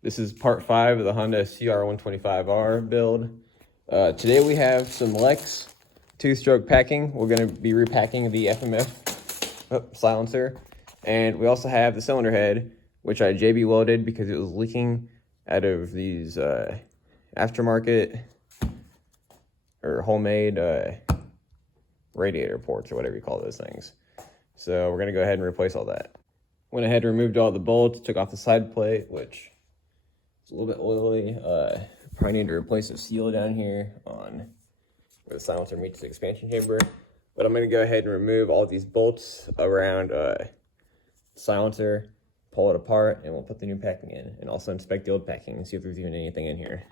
This is part 5 of the Honda CR125R build. Today we have some Lex 2-stroke packing. We're going to be repacking the FMF silencer. And we also have the cylinder head, which I JB welded because it was leaking out of these aftermarket or homemade radiator ports or whatever you call those things. So we're going to go ahead and replace all that. Went ahead and removed all the bolts, took off the side plate, which it's a little bit oily. Probably need to replace the seal down here on where the silencer meets the expansion chamber. But I'm going to go ahead and remove all these bolts around the silencer, pull it apart, and we'll put the new packing in. And also inspect the old packing and see if there's even anything in here.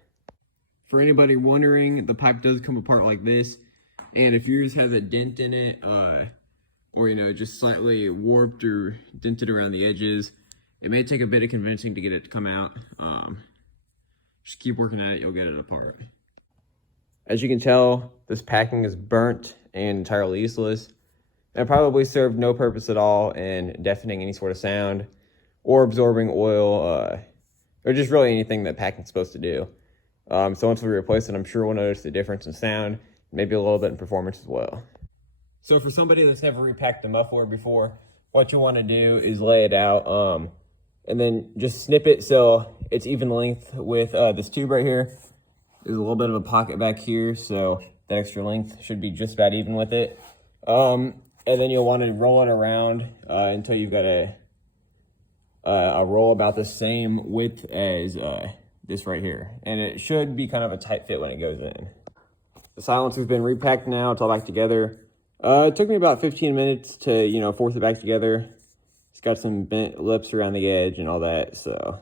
For anybody wondering, the pipe does come apart like this. And if yours has a dent in it, or just slightly warped or dented around the edges, it may take a bit of convincing to get it to come out. Just keep working at it, you'll get it apart. As you can tell, this packing is burnt and entirely useless. It probably served no purpose at all in deafening any sort of sound or absorbing oil, or just really anything that packing's supposed to do. So once we replace it, I'm sure we'll notice the difference in sound, maybe a little bit in performance as well. So for somebody that's never repacked a muffler before, what you want to do is lay it out, and then just snip it so it's even length with this tube right here. There's a little bit of a pocket back here, so that extra length should be just about even with it. And then you'll want to roll it around until you've got a roll about the same width as this right here. And it should be kind of a tight fit when it goes in. The silencer's been repacked now, it's all back together. It took me about 15 minutes to, force it back together. It's got some bent lips around the edge and all that, so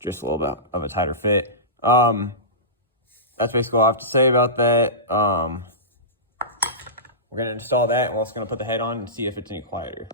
just a little bit of a tighter fit. That's basically all I have to say about that. We're going to install that, and we're also going to put the head on and see if it's any quieter.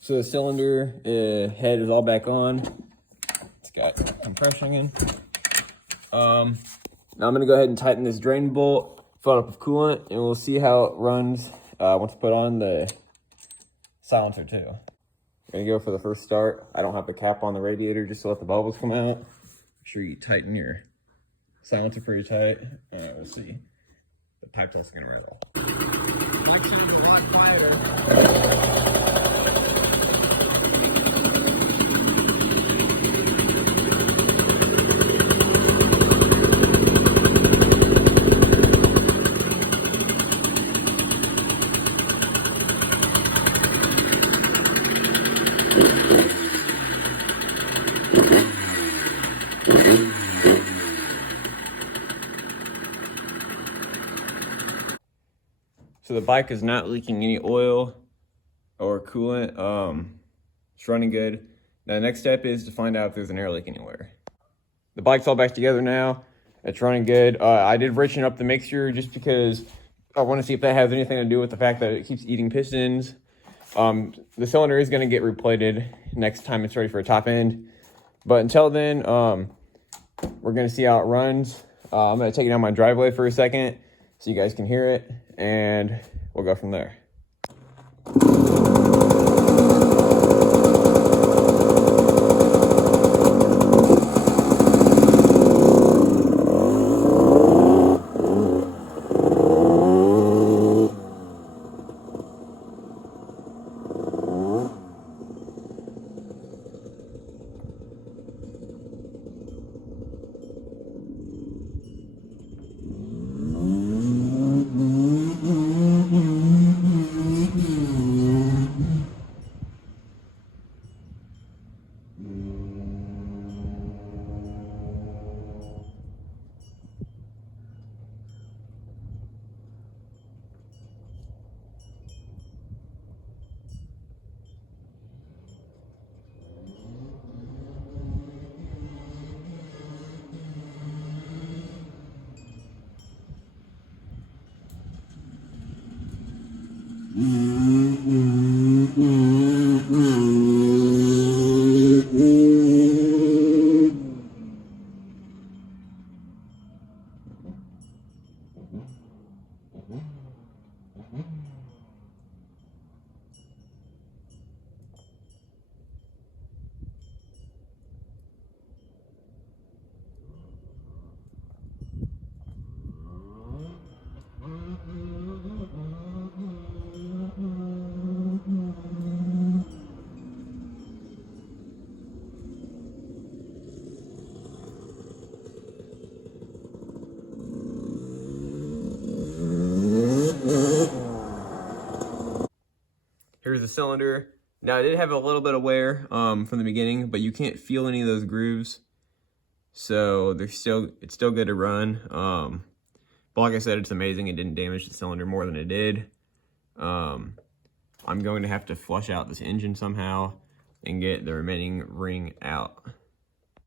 So the cylinder head is all back on. It's got compression in. Now I'm gonna go ahead and tighten this drain bolt, fill it up with coolant, and we'll see how it runs once we put on the silencer too. I'm gonna go for the first start. I don't have the cap on the radiator just to let the bubbles come out. Make sure you tighten your silencer pretty tight. Let's see. The pipe's also gonna roll. Mic sounds a lot quieter. So the bike is not leaking any oil or coolant. It's running good. Now the next step is to find out if there's an air leak anywhere. The bike's all back together now. It's running good. I did richen up the mixture just because I want to see if that has anything to do with the fact that it keeps eating pistons. The cylinder is going to get replated next time it's ready for a top end. But until then, we're going to see how it runs. I'm going to take it down my driveway for a second so you guys can hear it, and we'll go from there. Here's the cylinder. Now, it did have a little bit of wear from the beginning, but you can't feel any of those grooves. So it's still good to run. But like I said, it's amazing it didn't damage the cylinder more than it did. I'm going to have to flush out this engine somehow and get the remaining ring out.